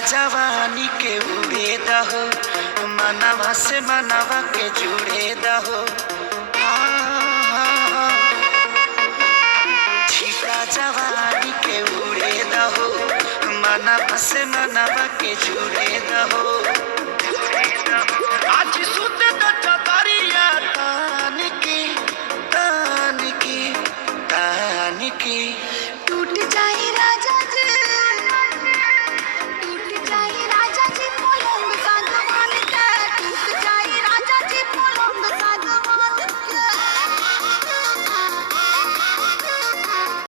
जवानी के उड़े दहो, मनवा से मनवा के जुड़े दहो। छीटा जवानी के उड़े दहो, मनवा से मनवा के जुड़े दहो। आज सुते तो चतरिया तान की तान की तान की टूट जाए राजा जी